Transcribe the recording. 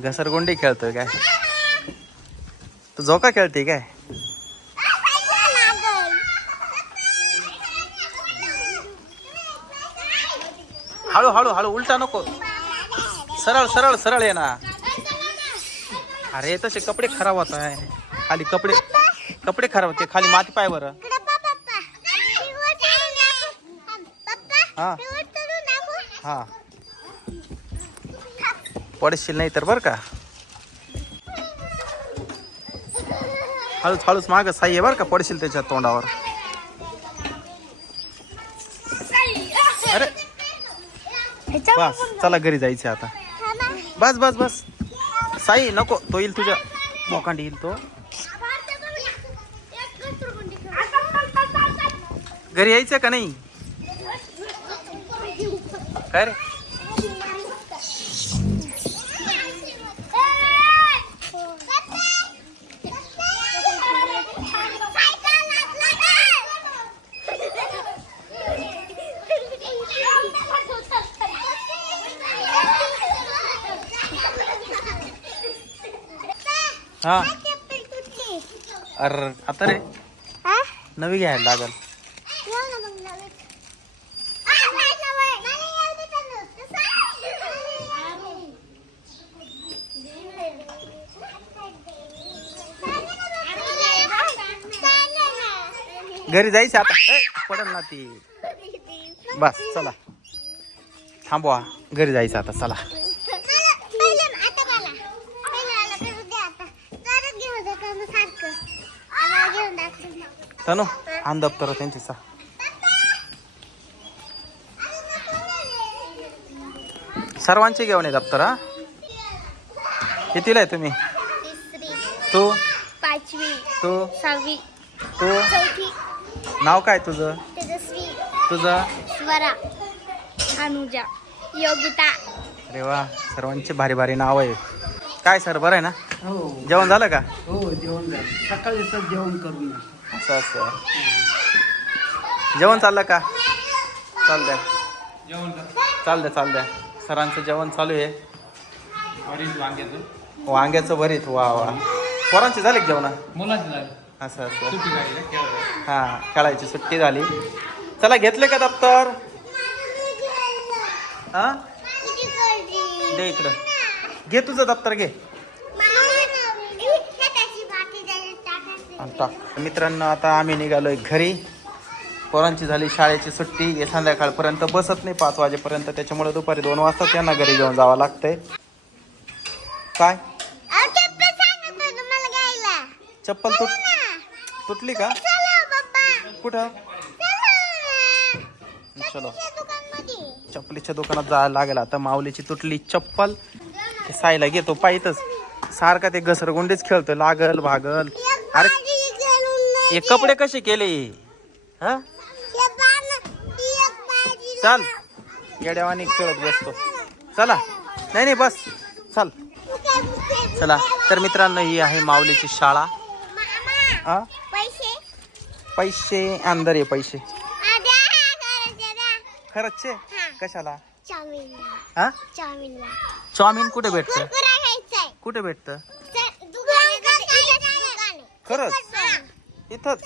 घसरगुंडी खेळतोय काय? तू झोका खेळते काय? हळू हळू हळू उलटा नको. सरळ सरळ सरळ ये ना. अरे तसे कपडे खराब होत आहे. खाली कपडे कपडे खराब होते. खाली माती पाय बरं. हा. हा. पडशील नाही तर बरं का. हळूच हळूच माग साई आहे बरं का पडशील त्याच्या तोंडावर. अरे. बस चला घरी जायचं आता. बस बस बस. साई नको तो येईल तुझ्या मोकांडी येईल तो. घरी यायचं का नाही? काय रे? हा. अरे आता रे. नवी घ्यायला लागल. घरी जायचं आता. पडल ना ती. बस चला. थांबवा. घरी जायचं आता चला. तनु आण दप्तर त्यांची सा सर्वांचे घेऊन ये दप्तर हा कितीला आहे तुम्ही तू पाचवी तू सहावी तू चौथी नाव काय तुझं तेजस्वी तुझं स्वरा अनुजा योगिता अरे वा सर्वांचे भारी भारी नाव आहे काय सर बरं आहे ना हो. जेवण झालं का? हो जेवण झालं. सकाळी सर जेवण करून या. असं असं. जेवण चाललं का? चाल द्या. चाल द्या चाल द्या. सरांचं जेवण चालू आहे. वांग्याचं. भरीत वा वा. पोरांचे झाले का जेवण? मुलांची झाली. असं असं. सुट्टी काढली केवढं हा खेळायची सुट्टी झाली. चला घेतले का दप्तर? हा? दे इकडं. घे तुझं दप्तर घे आणि टाक मित्रांनो आता आम्ही निघालोय घरी. पोरांची झाली शाळेची सुट्टी. हे संध्याकाळपर्यंत बसत नाही पाच वाजेपर्यंत. त्याच्यामुळे दुपारी दोन वाजता त्यांना घरी घेऊन जावं लागतंय. काय? चप्पल तुट तुटली का? कुठं? चलो. चप्पलीच्या दुकानात जायला लागेल आता. माऊलीची तुटली चप्पल. ते साईला घेतो पाहितच सारखा ते घसरगुंडीच खेळतो लागल भागल. अरे हे कपडे कसे केले? हा? चाल. येड्यावानी खेळत बसतो. चला. नाही नाही बस. चल. चला. तर मित्रांनो ही आहे माऊलीची शाळा. हा? पैसे पैसे अंदर आहे पैसे. खरंच? कशाला? हा? चाऊमिन कुठे भेटतं? कुठे भेटतं. खरंच. इथंच